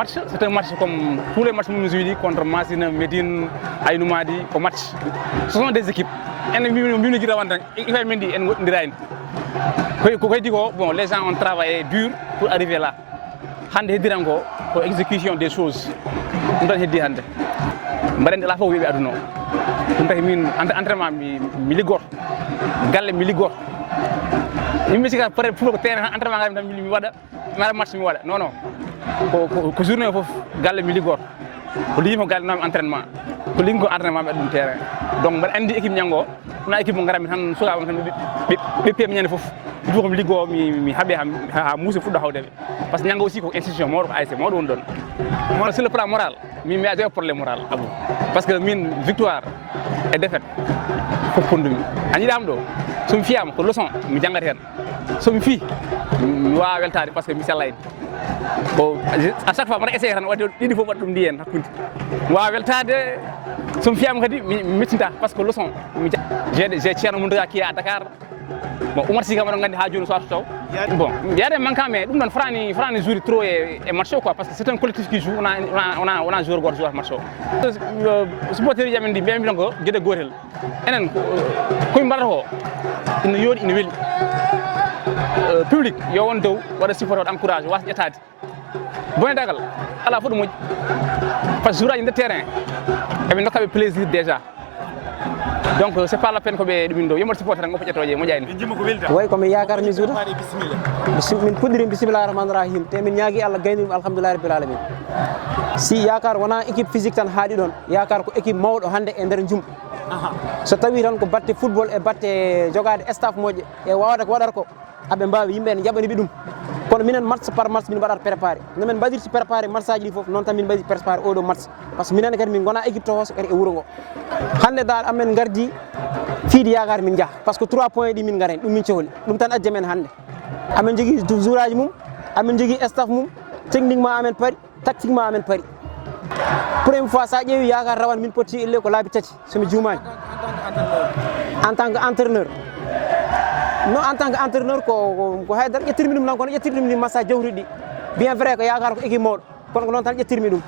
match, c'est un match comme tous les matchs que nous jouons contre Massina, Médine, Aïnoumadi, au match. Ce sont des équipes. Bon, les gens ont travaillé dur pour arriver là. Pour l'exécution des choses. Nous avons dit la fois où nous avons entraînement miligor, galle miligor. Nous avons fait pour le terrain entraînement match non non. Ko journée fofu galle miligor. Ko limo galle nam entraînement. Ko lingo entraînement be dum terrain. Donc mbar andi équipe nyango, na équipe mo ngarami tan suka am tan be pem nyane fofu. Du ko ligo mi habe ha musse fuddo hawde parce que nyango aussi ko institution mo ko ASC mo don don. Moi sur le plan moral, mi a des problèmes moral abou. Parce que min victoire et défaite ko kondumi. Ani dam do sum fiam ko leçon mi jangat hen. Sum fi wa weltade parce que mi sellay. Bon, à chaque fois je essaie de faire des choses. Je weltade sum fiam kadi metinta parce que leçon j'ai Thierno Moundaga qui est à Dakar. Bon, Oumar Sy Camara ngandi ha joni so taw. Bon, yade manka mais dum don frani jouri trop et match quoi parce que c'est un collectif qui joue on a joueur joueur match. Supporter yi jamen di bien bi ko gede gotel. Enen ko mbar ho ina yodi ina weli. Public yo won dow wada supporter encourage was état. Bon dagal ala fodu mo parce que joueur de terrain e be nokkabe plaisir déjà. Donc c'est pas la peine que be dum do yomol supporter ngo fajatoje mo jayni way ko mi yakar mi juuta min pudiri bismillahir rahmanir rahim te min nyaagi Allah gayni alhamdulillah rabbil alamin si yakar wana équipe physique tan haadi don yakar ko équipe mawdo hande e der jum so tawi tan ko batte football e batte jogade staff moje e wawada ko wadar ko abe mbaawi yimbe en jabani bi dum kono minen match par match min badar préparer men badir ci préparer match aji fof non tan min badir préparer o do match parce que minen kadi min gona équipe to hos kadi e wuro ngo hande dal amen gardi fiidi yakar min jah parce que 3 points di min garen dum min ciowli dum tan adje men hande amen jogi jouraji mum amen jogi staff mum techniquement amen pari tactiquement amen pari première fois sa jeewi yakar rawan min poti ille ko labi tati somi jumani en tant qu'entraîneur non en tant qu'entraîneur ko haydar ƴettirmi dum nan kono ƴettirmi dum massa jawridi bien vrai ko yakar ko équipe mawɗo kono ko non tan ƴettirmi dum